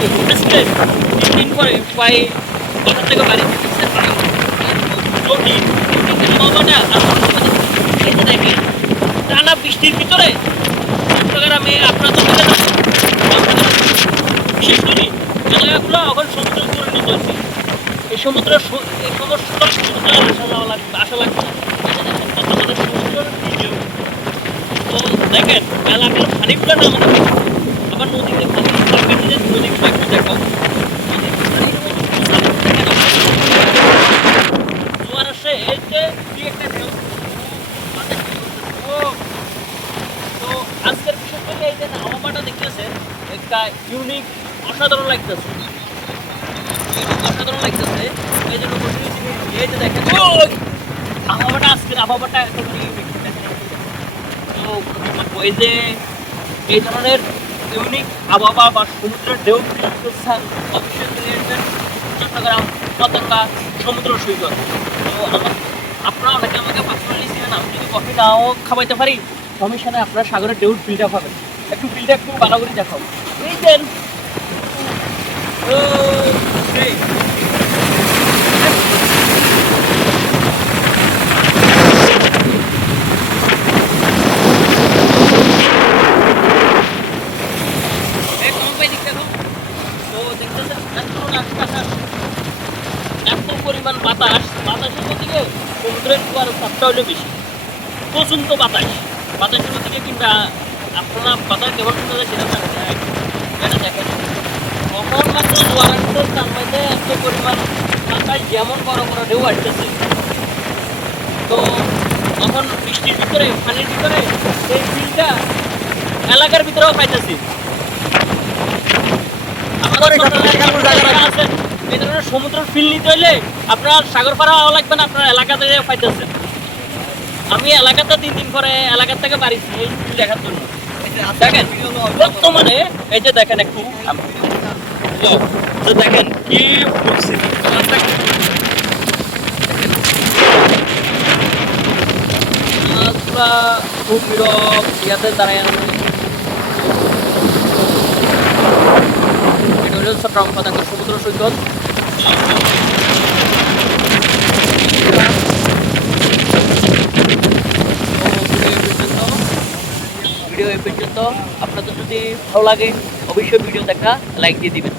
দেখুন আজকে 3 দিন পরে প্রায় বাজার থেকে বাড়ি ফিরতেছে জটিল আবহাওয়াটা এই যে দেখেন টানা বৃষ্টির ভিতরে চট্টগ্রামে আপনার তো বিশেষ করে জায়গাগুলো এখন সমুদ্রের উপরে নিয়ে চলছে এই সমুদ্রের এই সমস্ত সমুদ্রে আসা লাগবে না তো দেখেন এলাকার পানিগুলো না মানে আবার নদীতে নদীগুলো একটু দেখো জোয়ার আসে এই যে একটা ঢেউ তো আজকের বিশেষ করে এই যে আবহাওয়াটা দেখতেছে একটা ইউনিক অসাধারণ লাগতেছে অসাধারণ লাগতেছে এই জন্য এই যে দেখেন আবহাওয়াটা আজকের আবহাওয়াটা একেবারে ইউনিক তো এই যে এই ধরনের ইউনিক আবহাওয়া বা সমুদ্রের ঢেউ অবশ্যই চট্টগ্রাম পতেঙ্গা সমুদ্র সৈকত তো আপনারা অনেকে আমাকে পার্সোনালি ছিলেন আমি যদি কফি নাও খাওয়াইতে পারি সমস্যা নেই আপনারা সাগরের ঢেউর ফিলটা পাবেন একটু ফিলটা একটু ভালো করে দেখাও এই দেন এত পরিমাণ বাতাসের দিকে সমুদ্রের জোয়ার চাপটা হলে বেশি প্রচণ্ড বাতাসের দিকে কিংবা আপনারা বাতাস কেমন শোনা যায় সেটা এটা দেখেন কখন মাত্র জোয়ার আসতে তার মধ্যে এত পরিমাণ বাতাস যেমন বড় বড় ঢেউ আসতেছে তো তখন বৃষ্টির ভিতরে পানির ভিতরে এই ফিলটা এলাকার ভিতরেও পাইতেছি এই ধরনের সমুদ্রের ফিল নিতে হইলে আপনার সাগর পাড়া হওয়া লাগবে না আপনার এলাকাতে পাইতেছেন আমি এলাকাতে 3 দিন পরে এলাকার থেকে বাড়িছি এই ফিল দেখার জন্য দেখেন বর্তমানে এই যে দেখেন একটু দেখেন কি খুব বিরল ইয়াতে দাঁড়ায় চট্টগ্রাম পতেঙ্গা সমুদ্র সৈকত ভিডিও এই পর্যন্ত আপনাদের যদি ভালো লাগে অবশ্যই ভিডিও দেখা লাইক দিয়ে দিবেন।